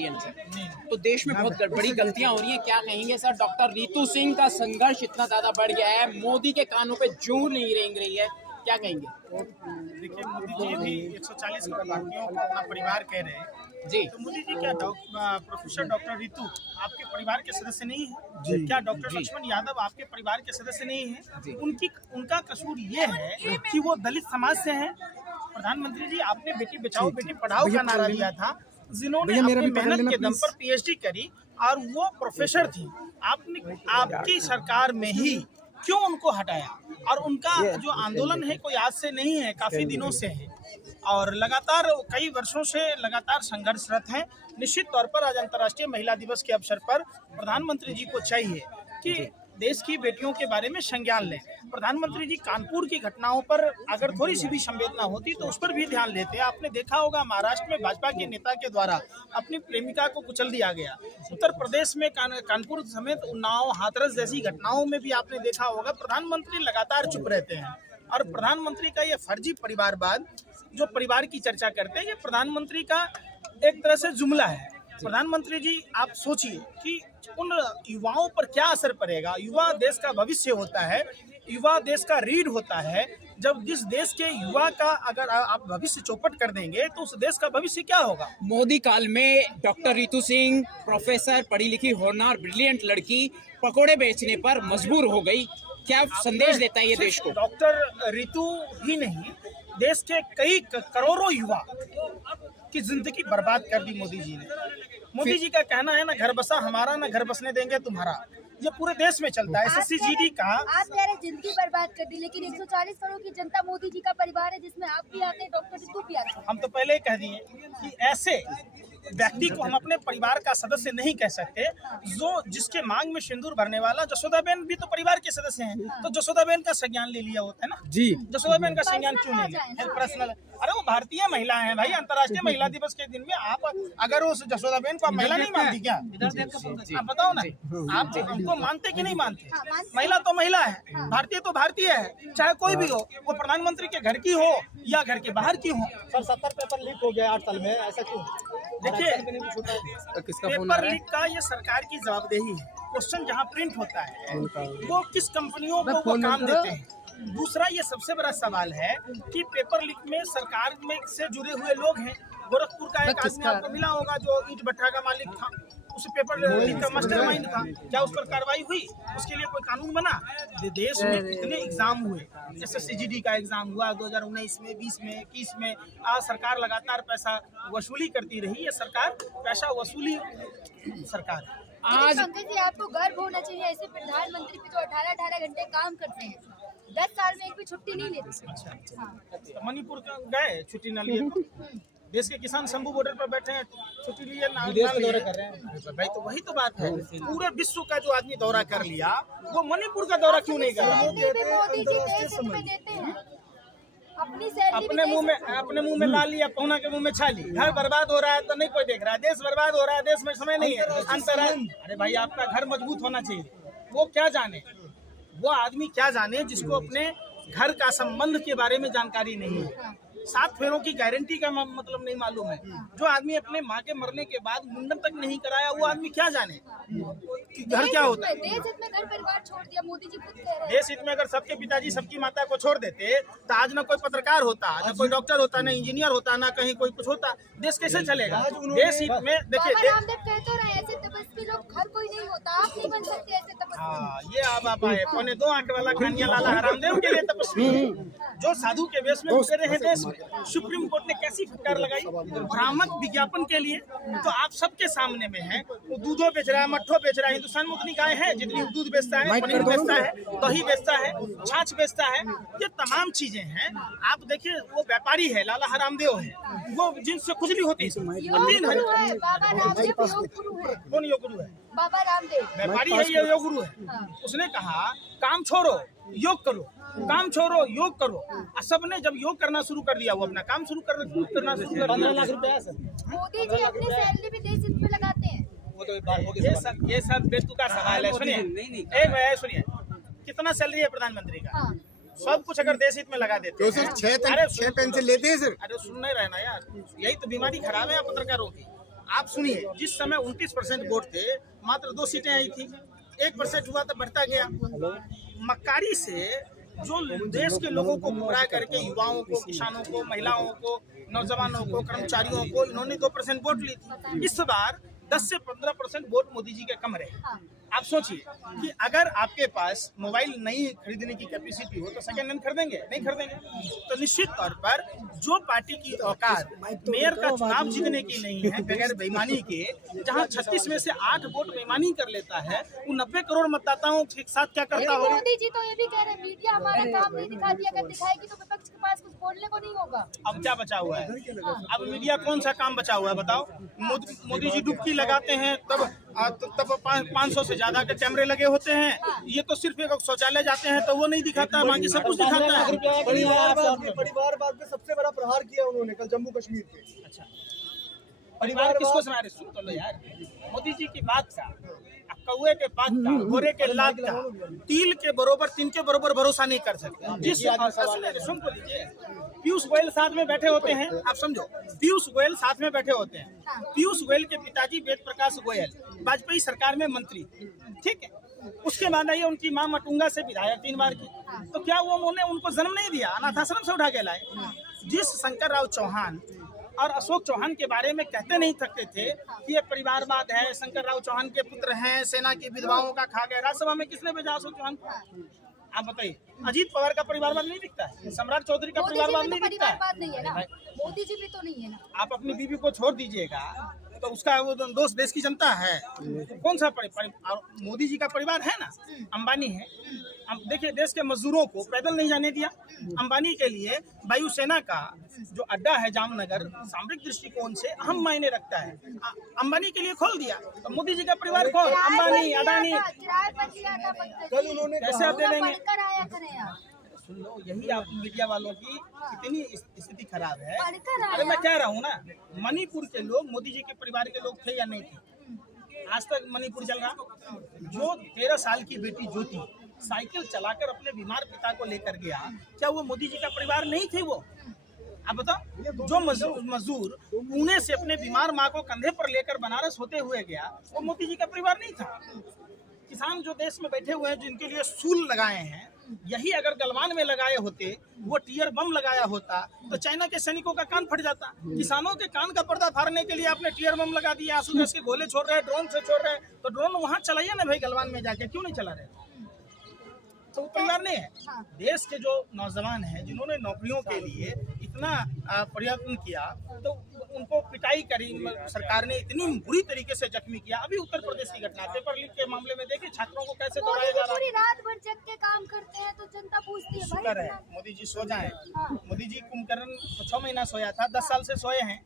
Brilliant है। तो देश में बहुत बड़ी गलतियां हो रही हैं, क्या कहेंगे सर? डॉक्टर रितु सिंह का संघर्ष इतना ज्यादा बढ़ गया है, मोदी के कानों पे जूं नहीं रेंग रही है, क्या कहेंगे? देखिए, मोदी जी भी 140 करोड़ भारतीयों को अपना परिवार कह रहे हैं जी। तो मोदी जी क्या प्रोफेसर डॉक्टर रितु आपके परिवार के सदस्य नहीं है? क्या डॉक्टर लक्ष्मण यादव आपके परिवार के सदस्य नहीं है? उनका कसूर ये है कि वो दलित समाज से हैं। प्रधानमंत्री जी, आपने बेटी बचाओ बेटी पढ़ाओ का नारा दिया था, जिन्होंने अपनी मेहनत के दम पर पीएचडी करी और वो प्रोफेसर थी। आपकी सरकार में ही क्यों उनको हटाया? और उनका जो आंदोलन है कोई आज से नहीं है, काफी दिनों से है और लगातार कई वर्षों से लगातार संघर्षरत हैं। निश्चित तौर पर आज अंतर्राष्ट्रीय महिला दिवस के अवसर पर प्रधानमंत्री जी को चाहिए कि देश की बेटियों के बारे में संज्ञान लें। प्रधानमंत्री जी कानपुर की घटनाओं पर अगर थोड़ी सी भी संवेदना होती तो उस पर भी ध्यान लेते। आपने देखा होगा महाराष्ट्र में भाजपा के नेता के द्वारा अपनी प्रेमिका को कुचल दिया गया। उत्तर प्रदेश में कानपुर समेत उन्नाव, हाथरस जैसी घटनाओं में भी आपने देखा होगा प्रधानमंत्री लगातार चुप रहते हैं। और प्रधानमंत्री का ये फर्जी परिवारवाद, जो परिवार की चर्चा करते हैं, ये प्रधानमंत्री का एक तरह से जुमला है। प्रधानमंत्री जी, आप सोचिए कि उन युवाओं पर क्या असर पड़ेगा। युवा देश का भविष्य होता है, युवा देश का रीढ़ होता है। जब जिस देश के युवा का अगर आप भविष्य चौपट कर देंगे तो उस देश का भविष्य क्या होगा? मोदी काल में डॉक्टर रितु सिंह प्रोफेसर, पढ़ी लिखी, होनहार, ब्रिलियंट लड़की पकोड़े बेचने पर मजबूर हो गई, क्या संदेश देता है ये देश को? डॉक्टर रितु ही नहीं, देश के कई करोड़ों युवा की जिंदगी बर्बाद कर दी मोदी जी ने। मोदी जी का कहना है ना घर बसा हमारा, ना घर बसने देंगे तुम्हारा। ये पूरे देश में चलता है। SSCGD का आप कह रहे जिंदगी बर्बाद कर दी, लेकिन 140 करोड़ की जनता मोदी जी का परिवार है, जिसमें आप भी आते हैं, डॉक्टर रितु भी आते हैं। हम तो पहले ही कह दिए कि ऐसे व्यक्ति को हम अपने परिवार का सदस्य नहीं कह सकते। जो जिसके मांग में सिंदूर भरने वाला जसोदाबेन भी तो परिवार के सदस्य हैं, तो जसोदाबेन का संज्ञान ले लिया होता है ना जी। जसोदाबेन का संज्ञान क्यों नहीं लिया? पर्सनल, अरे वो भारतीय महिला हैं भाई। अंतर्राष्ट्रीय महिला दिवस के दिन में आप अगर उस जसोदाबेन को महिला नहीं मानती क्या? आप बताओ ना, आप हमको मानते कि नहीं मानते? महिला तो महिला है, भारतीय तो भारतीय है, चाहे कोई भी हो, वो प्रधानमंत्री के घर की हो या घर के बाहर की हो। सर 70 पेपर लीक हो गया 8 साल में, ऐसा क्यों? देखिए, पेपर लीक का ये सरकार की जवाबदेही है। क्वेश्चन जहाँ प्रिंट होता है वो किस कंपनियों को वो काम देते हैं। दूसरा ये सबसे बड़ा सवाल है कि पेपर लीक में सरकार में से जुड़े हुए लोग हैं। गोरखपुर का एक आदमी आपको मिला होगा जो ईंट भट्ठा का मालिक था, उस पेपर लीक का मास्टरमाइंड था। क्या उस पर कार्रवाई हुई? उसके लिए कोई कानून बना? देश में कितने एग्जाम हुए? SSCGD का एग्जाम हुआ 2019 में, 20 में, 21 में। आज सरकार लगातार पैसा वसूली करती रही। ये सरकार पैसा वसूली सरकार है। आज पंकज जी, आपको गर्व होना चाहिए ऐसे प्रधानमंत्री पे जो 18-18 घंटे काम करते हैं, 10 साल में एक भी छुट्टी नहीं लेते। अच्छा, मणिपुर गए, छुट्टी न लिए तो? देश के किसान शंभू बॉर्डर पर बैठे हैं, छुट्टी लिए ना दौरा कर रहे हैं भाई। तो वही तो बात है, पूरे विश्व का जो आदमी दौरा कर लिया वो मणिपुर का दौरा क्यों नहीं कर रहा? अपने मुंह में ला लिया, पहुना के मुंह में छा ली। घर बर्बाद हो रहा है तो नहीं कोई देख रहा है, देश बर्बाद हो रहा है, देश में समय नहीं है। अरे भाई, आपका घर मजबूत होना चाहिए। वो क्या जाने, वो आदमी क्या जाने जिसको अपने घर का संबंध के बारे में जानकारी नहीं है, 7 फेरों की गारंटी का मतलब नहीं मालूम है। जो आदमी अपने माँ के मरने के बाद मुंडन तक नहीं कराया, वो आदमी क्या जाने कि घर क्या होता है। देश हित में घर परिवार छोड़ दिया मोदी जी खुद कह रहे हैं। देश हित में अगर सबके पिताजी सबकी माता को छोड़ देते तो आज ना कोई पत्रकार होता, ना कोई डॉक्टर होता, ना इंजीनियर होता, ना कहीं कोई कुछ होता। देश कैसे चलेगा? देश हित में देखिए, रामदेव कहते रहे ऐसे तपस्वी लोग घर कोई नहीं होता, आप नहीं बन सकते ऐसे तपस्वी। ये आप आए 2.25 आंख वाला खानिया लाला रामदेव के लिए तपस्वी जो साधु के वेश में उतरे हैं देश में। सुप्रीम कोर्ट ने कैसी फटकार लगाई भ्रामक विज्ञापन के लिए? तो आप सबके सामने में है, वो दूधो बेच रहा है, मट्ठो बेच रहा है। हिंदुस्तान में उतनी गाय है जितनी दूध बेचता है, पनीर बेचता है, दही बेचता है, छाछ बेचता है। ये तमाम चीजें हैं। आप देखिए, वो व्यापारी है, लाला रामदेव है, वो जिनसे खुजली होती है। बाबा रामदेव योग गुरु है। कौन योग गुरु है? बाबा रामदेव व्यापारी है, ये योग गुरु है। उसने कहा काम छोड़ो योग करो, काम छोड़ो योग करो। सबने जब योग करना शुरू कर दिया, वो अपना काम शुरू करना शुरू कर 15 लाख रुपया है सर। मोदी जी अपनी सैलरी भी देश हित में लगाते हैं। वो तो एक बार हो गई। ये सब बेतुका सवाल है। सुनिए, एक सुनिए, कितना सैलरी है प्रधानमंत्री का? सब कुछ अगर देश हित में लगा देते तो सर 6 पेंशन लेते हैं सर। अरे सुन नहीं रहे ना यार, यही तो बीमारी खराब है आप पत्रकारों की। आप सुनिए, जिस समय 29% वोट थे, मात्र 2 सीटें आई थी, 1% हुआ तो बढ़ता गया। मक्कारी से जो देश के लोगों को गुमराह करके, युवाओं को, किसानों को, महिलाओं को, नौजवानों को, कर्मचारियों को, इन्होंने 2% वोट ली थी। इस बार 10 से 15% वोट मोदी जी के कम रहे। आप सोचिए कि अगर आपके पास मोबाइल नहीं खरीदने की कैपेसिटी हो तो सेकेंड हैंड खरीदेंगे? नहीं खरीदेंगे। तो निश्चित तौर पर जो पार्टी की औकात मेयर का चुनाव जीतने की नहीं है बगैर बेईमानी के, जहां 36 में से 8 वोट बेईमानी कर लेता है, वो 90 करोड़ मतदाताओं के साथ क्या करता होगा? मोदी जी तो ये भी कह रहे हैं मीडिया हमारा काम नहीं दिखाती, अगर दिखाएगी तो विपक्ष के पास कुछ बोलने को नहीं होगा। अब क्या बचा हुआ है? अब मीडिया कौन सा काम बचा हुआ है बताओ? मोदी जी डुबकी लगाते हैं तब 500 से ज्यादा के कैमरे लगे होते हैं। ये तो सिर्फ एक शौचालय जाते हैं तो वो नहीं दिखाता है, बाकी सब कुछ दिखाता है। परिवारवाद पे सबसे बड़ा प्रहार किया उन्होंने कल जम्मू कश्मीर पे। अच्छा, परिवार किसको सुना रहे? सुन तो लो यार, मोदी जी की बात का, कौए के पात का, गोरे के लात का, तिल के बरोबर, तीन के बरोबर भरोसा नहीं कर सकते। जिस सुन तो लीजिए, पीयूष गोयल साथ में बैठे होते हैं, आप समझो, पीयूष गोयल साथ में बैठे होते हैं। पीयूष गोयल के पिताजी वेद प्रकाश गोयल वाजपेयी सरकार में मंत्री, ठीक है। उसके बाद आई उनकी माँ मटुंगा से विधायक 3 बार की। तो क्या वो उन्होंने उनको जन्म नहीं दिया? अनाथ आश्रम से उठा के लाए। जिस शंकर राव चौहान और अशोक चौहान के बारे में कहते नहीं थकते थे कि ये परिवारवाद है, शंकर राव चौहान के पुत्र हैं, सेना की विधवाओं का खा गए। राज्यसभा में किसने भेजा अशोक चौहान को? आप बताइए। अजीत पवार का परिवारवाद नहीं दिखता है? सम्राट चौधरी का परिवारवाद नहीं दिखता है? नहीं है ना, मोदी जी भी तो नहीं है ना। आप अपनी बीवी को छोड़ दीजिएगा तो उसका वो दोस्त देश की जनता है। कौन सा मोदी जी का परिवार है ना, अंबानी है। अब देखिए, देश के मजदूरों को पैदल नहीं जाने दिया। अंबानी के लिए वायुसेना का जो अड्डा है जामनगर, सामरिक दृष्टिकोण से अहम मायने रखता है, अंबानी के लिए खोल दिया। तो मोदी जी का परिवार कौन? अंबानी, अडानी। कल उन्होंने कैसे आप दे देंगे? सुन लो, यही आप मीडिया वालों की इतनी स्थिति खराब है। अरे मैं कह रहा हूँ ना, मणिपुर के लोग मोदी जी के परिवार के लोग थे या नहीं थे? आज तक मणिपुर चल रहा। जो 13 साल की बेटी ज्योति साइकिल चलाकर अपने बीमार पिता को लेकर गया, क्या वो मोदी जी का परिवार नहीं थे? वो आप बताओ, जो मजदूर पुणे से अपने बीमार माँ को कंधे पर लेकर बनारस होते हुए गया, वो मोदी जी का परिवार नहीं था। किसान जो देश में बैठे हुए हैं, जिनके लिए सूल लगाए हैं, यही अगर गलवान में लगाए होते, वो टीयर बम लगाया होता तो चाइना के सैनिकों का कान फट जाता। किसानों के कान का पर्दा फाड़ने के लिए आपने टीयर बम लगा दिया, आंसू गैस के गोले छोड़ रहे हैं, ड्रोन से छोड़ रहे हैं। तो ड्रोन वहाँ चलाइए ना भाई, गलवान में जाके, क्यों नहीं चला रहे? तो परिवार नहीं है। देश के जो नौजवान हैं, जिन्होंने नौकरियों के लिए इतना प्रयत्न किया, तो उनको पिटाई करी सरकार ने, इतनी बुरी तरीके से जख्मी किया। अभी उत्तर प्रदेश की घटना, पेपर लीक के मामले में देखिए छात्रों को कैसे दौड़ाया जा रहा है। पूरी रात भर जग के काम करते हैं तो जनता पूछती है भाई। शुक्र है मोदी जी सो जाए। मोदी जी कुंभकर्ण 6 महीना सोया था, 10 साल से सोए हैं।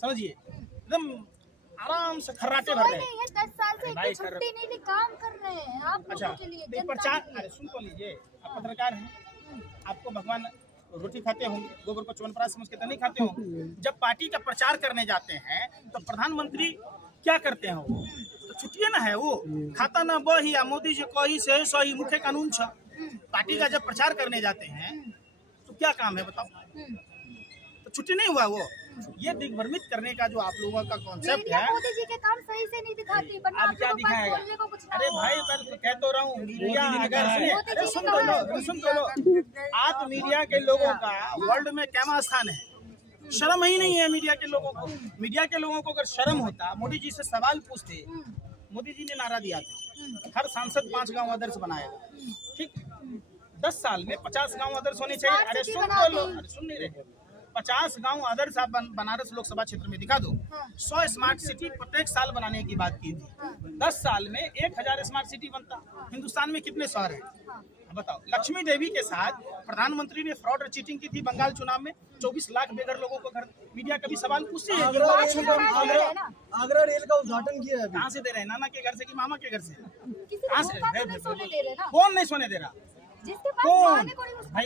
समझिए, एकदम आराम से खर्राटे भर रहे हैं। 10 साल से एक छुट्टी नहीं ली, काम कर रहे हैं आप लोगों के लिए, जनता प्रचार। के लिए। अरे सुन तो लीजिए, आप पत्रकार हैं, आपको भगवान रोटी खाते होंगे, गोबर को च्यवनप्राश समझ के तो नहीं खाते होंगे। जब पार्टी का प्रचार करने जाते हैं तो प्रधानमंत्री क्या करते हैं? वो तो छुट्टिए ना है, वो खाता ना बही, मोदी जी को ही से सही मुख्य कानून छ। पार्टी का जब प्रचार करने जाते हैं तो क्या काम है बताओ? तो छुट्टी नहीं हुआ वो। ये दिग्भ्रमित करने का जो आप लोगों का कॉन्सेप्ट है, मोदी जी के काम सही से नहीं दिखाती, अब क्या दिखाएगा? अरे भाई, मैं तो कह तो रहा हूँ, मीडिया अगर अरे सुन तो लो, आप मीडिया के लोगों का वर्ल्ड में क्या स्थान है? शर्म ही नहीं है मीडिया के लोगों को। मीडिया के लोगों को अगर शर्म होता, मोदी जी से सवाल पूछते। मोदी जी ने नारा दिया था, हर सांसद 5 गांव आदर्श बनाएगा, ठीक। 10 साल में 50 गांव आदर्श होने चाहिए। अरे सुन तो लो, अरे सुन नहीं रहे। 50 गांव आदर्श आप बनारस लोकसभा क्षेत्र में दिखा दो। 100 स्मार्ट सिटी प्रत्येक साल बनाने की बात की थी। 10 साल में 1000 स्मार्ट सिटी बनता। हिंदुस्तान में कितने शहर हैं बताओ? लक्ष्मी देवी के साथ प्रधानमंत्री ने फ्रॉड और चीटिंग की थी बंगाल चुनाव में। 24 लाख बेघर लोगों को घर। मीडिया कभी सवाल पूछती है? आगरा रेल का उद्घाटन किया है। कहाँ से दे रहे हैं? नाना के घर से कि मामा के घर से? कहाँ से? कौन नहीं सोने दे रहा? कौन भाई?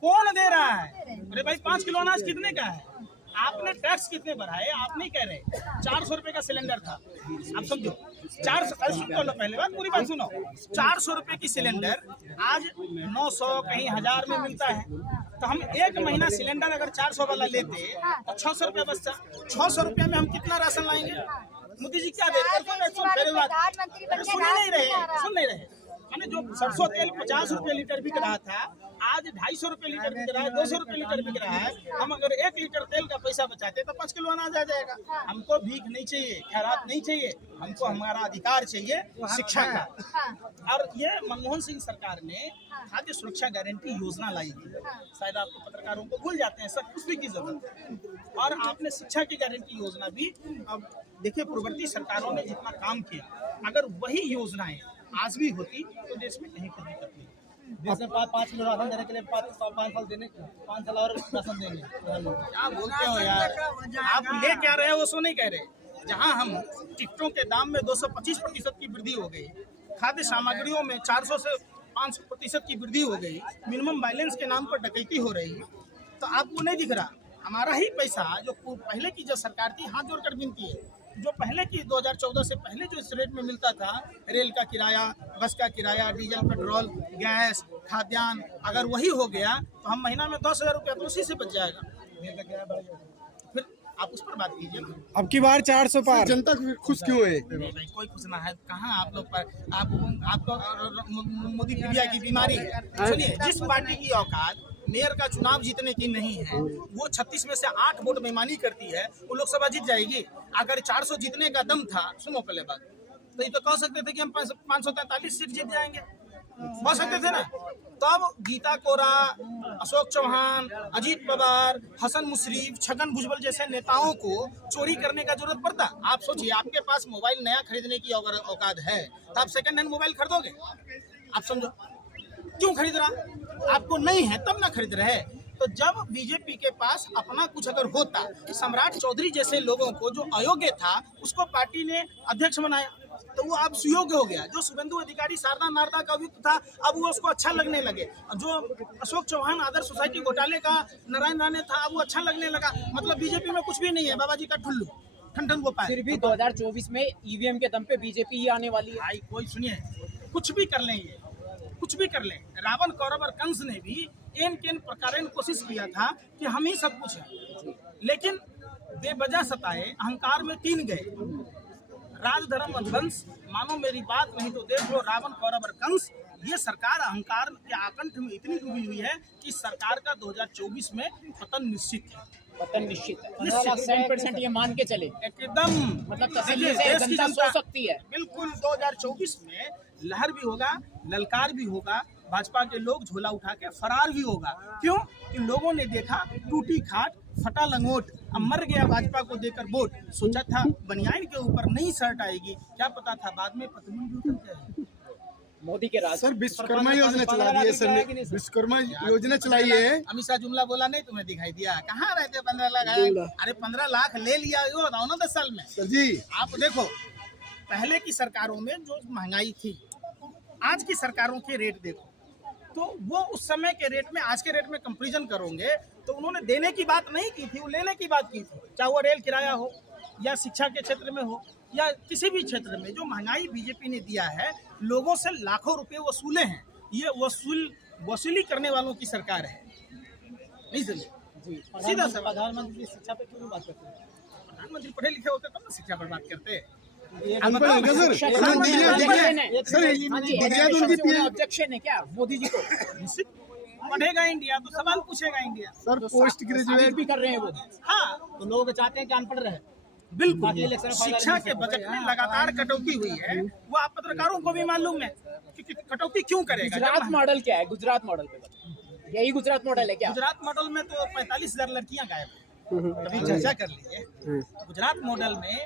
कौन दे रहा है? अरे भाई, 5 किलो अनाज कितने का है? आपने टैक्स कितने बढ़ाए? आप नहीं कह रहे। 400 रुपए का सिलेंडर था, आप समझो। 400, सुन लो, पहले बात, पूरी बात सुनो। 400 रुपए की सिलेंडर आज 900, कहीं 1000 में मिलता है। तो हम एक महीना सिलेंडर अगर 400 वाला लेते तो 600 रुपया बचता। 600 रुपया में हम कितना राशन लाएंगे? मोदी जी क्या दे रहे हैं? सुन नहीं रहे। मैंने जो सरसों तेल 50 रुपए लीटर बिक रहा था, आज 250 रुपए लीटर बिक रहा है, 200 रुपए लीटर बिक रहा है। हम अगर 1 लीटर तेल का पैसा बचाते तो 5 किलो अनाज आ जाएगा। हमको भीख नहीं चाहिए, खैरात नहीं चाहिए, हमको हमारा अधिकार चाहिए शिक्षा का। और ये मनमोहन सिंह सरकार ने खाद्य सुरक्षा गारंटी योजना लाई थी। शायद आपको पत्रकारों को भूल जाते हैं, सब कुछ भी की जरूरत। और आपने शिक्षा की गारंटी योजना भी, अब देखिए पूर्ववर्ती सरकारों ने जितना काम किया, अगर वही योजनाएं आज भी होती तो देश में कहीं कहीं करती। देश में 5 किलो राशन देने के लिए 5 साल देने, 5 साल और राशन देंगे। क्या बोलते हो यार? आप ले क्या रहे हो वो सो नहीं कह रहे। जहां हम टिकटों के दाम में 225% की वृद्धि हो गई, खाद्य सामग्रियों में 400 से 500% की वृद्धि हो गई, मिनिमम बैलेंस के नाम पर डकैती हो रही, तो आपको नहीं दिख रहा? हमारा ही पैसा जो पहले की जो सरकार थी, हाथ जोड़कर विनती है, जो पहले की 2014 से पहले जो इस रेट में मिलता था, रेल का किराया, बस का किराया, डीजल, पेट्रोल, गैस, खाद्यान्न, अगर वही हो गया तो हम महीना में 10,000 रुपया तो उसी से बच जाएगा। फिर आप उस पर बात कीजिए ना। अब की बार 400 पार। जनता खुश क्यों है? नहीं भाई, कोई खुश ना है। कहाँ आप लोग पर आपको मोदी पीलिया की बीमारी है। सुनिए, जिस पार्टी की औकात मेयर का चुनाव जीतने की नहीं है, वो 36 में से 8 वोट बेईमानी करती है, वो लोकसभा जीत जाएगी। अगर 400 जीतने का दम था, सुनो पहले बात, तो ये तो कह सकते थे कि हम 543 सीट जीत जाएंगे, कह सकते थे ना। तब गीता कोरा, अशोक चौहान, अजीत पवार, हसन मुशरीफ, छगन भुजबल जैसे नेताओं को चोरी करने का जरूरत पड़ता? आप सोचिए, आपके पास मोबाइल नया खरीदने की औकात है तो आप सेकंड हैंड मोबाइल खरीदोगे? आप समझो क्यों खरीद रहा? आपको नहीं है तब ना खरीद रहे। तो जब बीजेपी के पास अपना कुछ अगर होता, सम्राट चौधरी जैसे लोगों को जो अयोग्य था उसको पार्टी ने अध्यक्ष बनाया, तो वो अब सुयोग्य हो गया। जो शुभेंदु अधिकारी शारदा नारदा का अभियुक्त था, अब वो उसको अच्छा लगने लगे। जो अशोक चौहान आदर्श सोसाइटी घोटाले का नारायण राणे था, अब वो अच्छा लगने लगा। मतलब बीजेपी में कुछ भी नहीं है, बाबा जी का ठुल्लू ठन गोपाल। फिर भी 2024 में ईवीएम के दम पे बीजेपी ही आने वाली है। भाई कोई सुनिए, कुछ भी कर लेंगे, कुछ भी कर लें। रावण, कौरव और कंस ने भी एन प्रकार कोशिश किया था कि हम ही सब कुछ है, लेकिन बेवजह सताए, अहंकार में 3 गए। राज धर्म वंश, मानो मेरी बात नहीं तो देख लो रावण, कौरव और कंस। ये सरकार अहंकार के आकंठ में इतनी डूबी हुई है कि सरकार का 2024 में पतन निश्चित है। पतन निश्चित है। 100% ये मान के चले एकदम, मतलब तसल्ली से जनता सो सकती है। बिल्कुल 2024 में लहर भी होगा, ललकार भी होगा, भाजपा के लोग झोला उठा के फरार भी होगा। क्यों? कि लोगों ने देखा टूटी खाट, फटा लंगोट, अब मर गया भाजपा को देकर वोट। सोचा था बनियान के ऊपर नई शर्ट आएगी, क्या पता था बाद में पतलून भी उतर जाएगी। मोदी के राज। सर विश्वकर्मा योजना चला दी है सर ने, विश्वकर्मा योजना चलाई है। अमित शाह जुमला बोला नहीं, तुम्हें दिखाई दिया? कहाँ रहते 15 लाख आए? अरे 15 लाख ले लिया, ये बताओ ना 10 साल में। सर जी आप देखो, पहले की सरकारों में जो महंगाई थी, आज की सरकारों के रेट देखो, तो वो उस समय के रेट में आज के रेट में कंपैरिजन करोगे तो उन्होंने देने की बात नहीं की थी, वो लेने की बात की थी। चाहे वो रेल किराया हो या शिक्षा के क्षेत्र में हो या किसी भी क्षेत्र में, जो महंगाई बीजेपी ने दिया है, लोगों से लाखों रुपए वसूले हैं। ये वसूली करने वालों की सरकार है। नहीं समझे? सीधा सवाल। प्रधानमंत्री शिक्षा पे क्यों बात करते हैं? प्रधानमंत्री पढ़े लिखे होते तब ना शिक्षा पर बात करते। ऑब्जेक्शन है क्या मोदी जी को? पढ़ेगा इंडिया तो सवाल पूछेगा इंडिया। सर पोस्ट ग्रेजुएट भी कर रहे हैं वो। हाँ, तो लोग चाहते हैं कि अनपढ़ रहे। बिल्कुल। शिक्षा के बजट में लगातार कटौती हुई है, वो आप पत्रकारों को भी मालूम है कि कटौती क्यों करेगा। गुजरात मॉडल क्या है? गुजरात मॉडल पे बताओ। यही गुजरात मॉडल है क्या? गुजरात मॉडल में तो 45,000 लड़कियां गायब है। कभी चर्चा कर लीजिए। गुजरात मॉडल में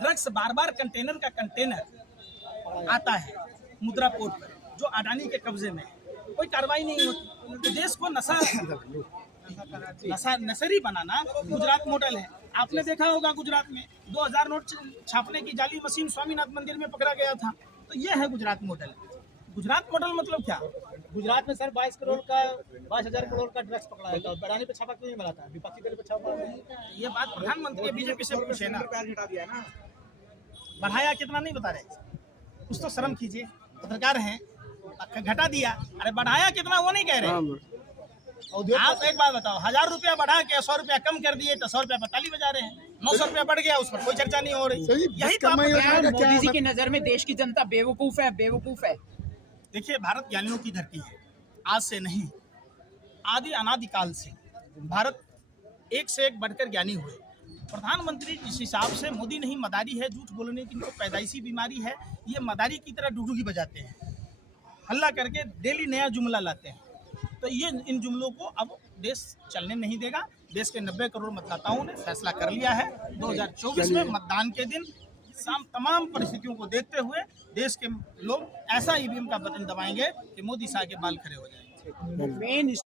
ड्रग्स बार कंटेनर का कंटेनर आता है मुद्रा पोर्ट पर, जो अडानी के कब्जे में है, कोई कार्रवाई नहीं होती। तो देश को नशरी बनाना गुजरात मॉडल है। आपने देखा होगा गुजरात में 2000 नोट छापने की जाली मशीन स्वामीनाथ मंदिर में पकड़ा गया था। तो ये है गुजरात मॉडल। गुजरात मॉडल मतलब क्या? गुजरात में सर 22 हजार करोड़ का ड्रग्स पकड़ा है, तो अडानी पे छापा क्यों नहीं मारा था? विपक्षी दल पे छापा। ये बात प्रधानमंत्री बीजेपी से पूछे ना। बढ़ाया कितना नहीं बता रहे, कुछ तो शर्म कीजिए, पत्रकार हैं। घटा दिया, अरे बढ़ाया कितना वो नहीं कह रहे। उद्योग आप एक बात बताओ, 1000 रुपया बढ़ा के 100 रुपया कम कर दिए तो 100 रुपया पर ताली बजा रहे हैं, 900 रुपया बढ़ गया उस पर कोई चर्चा नहीं हो रही। यही तो आपको क्या मोदी जी की नजर में देश की जनता बेवकूफ है? बेवकूफ है। देखिए, भारत ज्ञानियों की धरती है, आज से नहीं, आदि अनादिकाल से भारत एक से एक बढ़कर ज्ञानी हुए। प्रधानमंत्री जिस हिसाब से मोदी नहीं मदारी है, झूठ बोलने की इनको पैदाइशी बीमारी है, ये मदारी की तरह डुडुगी बजाते हैं, हल्ला करके डेली नया जुमला लाते हैं। तो ये इन जुमलों को अब देश चलने नहीं देगा। देश के 90 करोड़ मतदाताओं ने फैसला कर लिया है, 2024 में मतदान के दिन तमाम परिस्थितियों को देखते हुए देश के लोग ऐसा ईवीएम का बटन दबाएंगे कि मोदी शाह के बाल खड़े हो जाएंगे। मेन